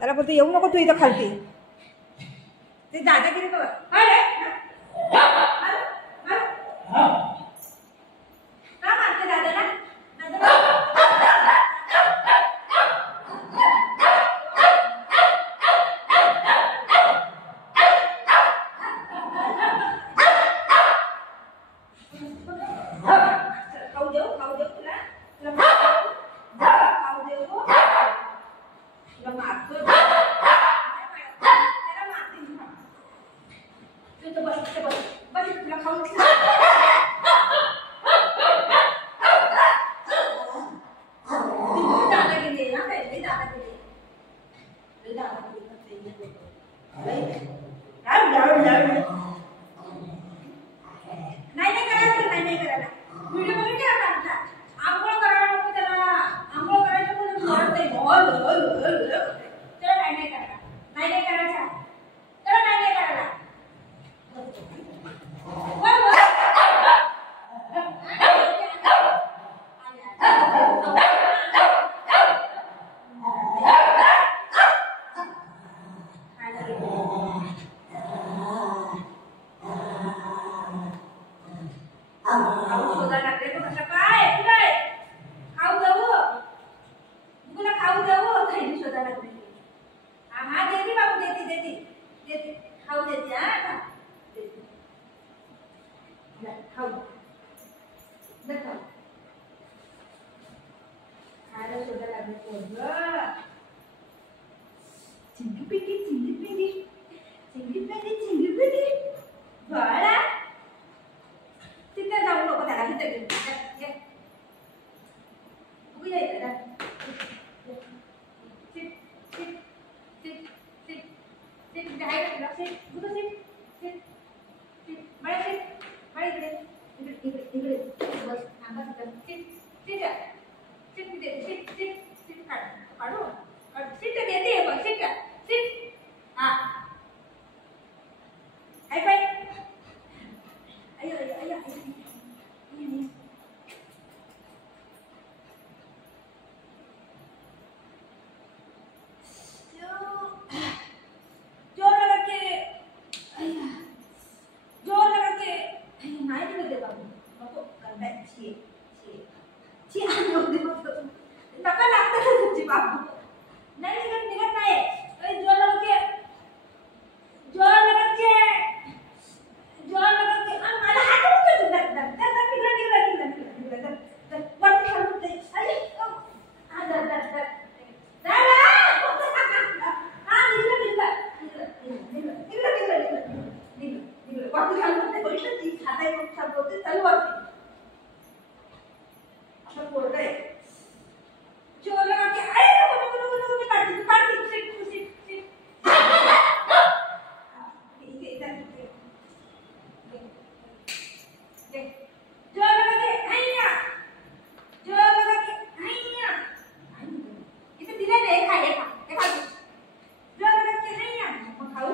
त्याला बोलते येऊ नको तू इथं खालती. ते दादागिरी बघा. का मारते दादाला? खाऊ देऊ तुला खाऊ देऊ तुला मारतो. त्याला मारते तू बस तुला खाऊ दादा गेले ना पहिले दादा गेले नाही करायला व्हिडिओ बघितला आता. आंघोळ करायला नको त्याला. आंघोळ करायचं म्हणून मारते. त्याला नाही करायला. नाही करायचा. त्याला नाही करायला. बाळा तिथे जाऊ नको त्याला. तिथे नका लागतं तुमची बाबू. नाही निघत नाही. जोर लगत के मला हात उचलतो. वरती हलवते. चालू वरती असं बोलतंय. जोर लगा के काढते इथे दिले नाही. खाऊ जोर लगा के मग खाऊ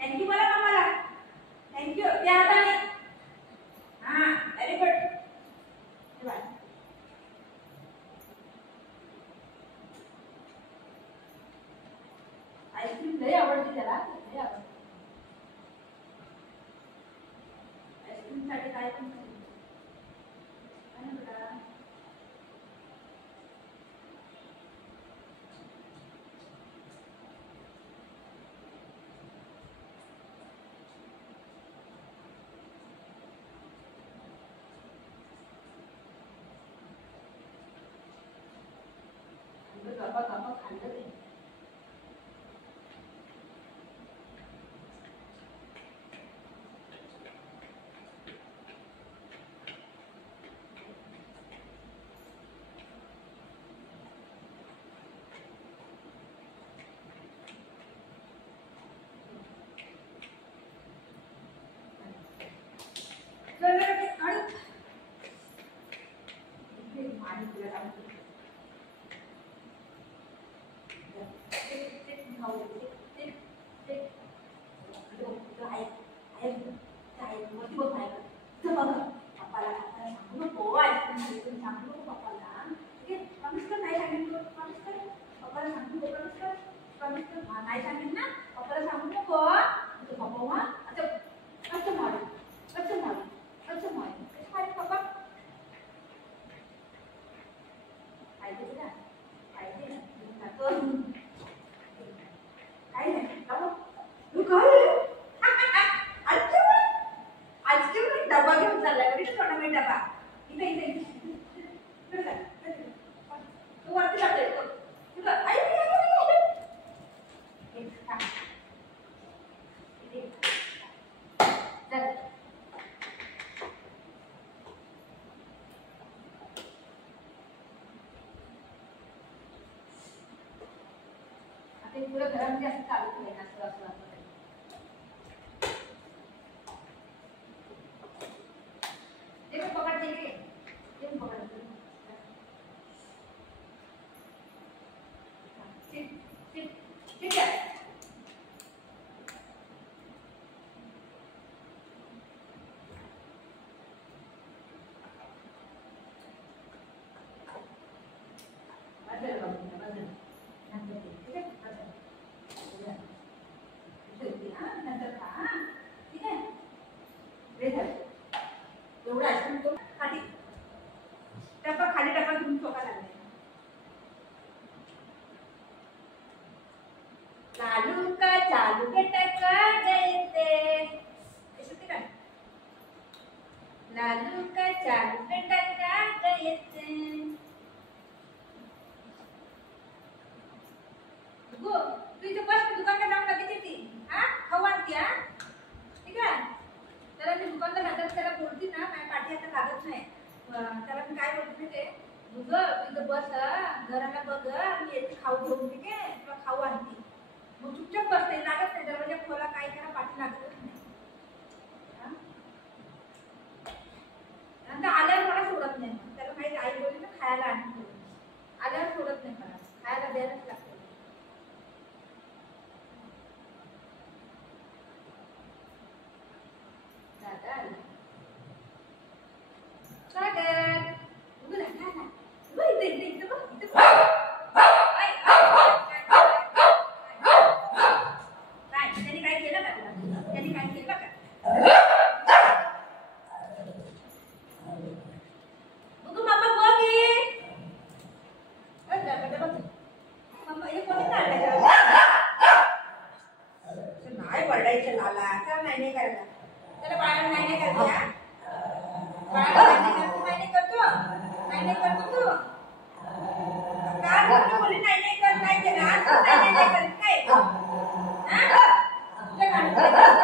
थँक्यू मला मामाला. थँक्यू त्या हाताने. Very good. आईस्क्रीम लई आवडते त्याला. आईस्क्रीम साठी काय पण खाल्लं ते. पप्पाला सांगू नको. आईस्क्रीम सांगू नको पप्पाला. नाही सांगितलं ना पप्पाला सांगू नको तो पप्पा अच्छा अच्छा मारू अच्छा मारू अच्छा मारू काय पप्पा खायचे का खायचे काय नाही तू काय आज डबा घेऊन चालला छोटा मी डबा इथे इथे तू वरती लागले पूरा घरामध्ये असं चालू केलं असं असं असं ते पकड ते पकड ठीक आहे एवढा आईस्क्रीम तो खाली डब्बा घेऊन चोका लागले लालू का चालू बेटा गए थे काय लालू का चालू बेटा गए थे गो तू इथे बस दुकान का नाव लगेच येते हा खाऊ आणते हा ठीक आहे त्याला मी दुकानदार हातात त्याला बोलती ना माझ्या पाठी आता लागत नाही त्याला मी काय बोलते ते मुग इथं बस घराला बघ मी येते खाऊ घेऊन ठीक आहे तुला खाऊ आणते मग चुपचाप बसते लागत नाही दरवाजा खोला काय करा पाठी लागतच नाही नंतर आल्यावर मला सोडत नाही त्याला माहिती आई बोलली ना खायला आणून आल्यावर सोडत नाही मला खायला द्यायलाच लागते नहीं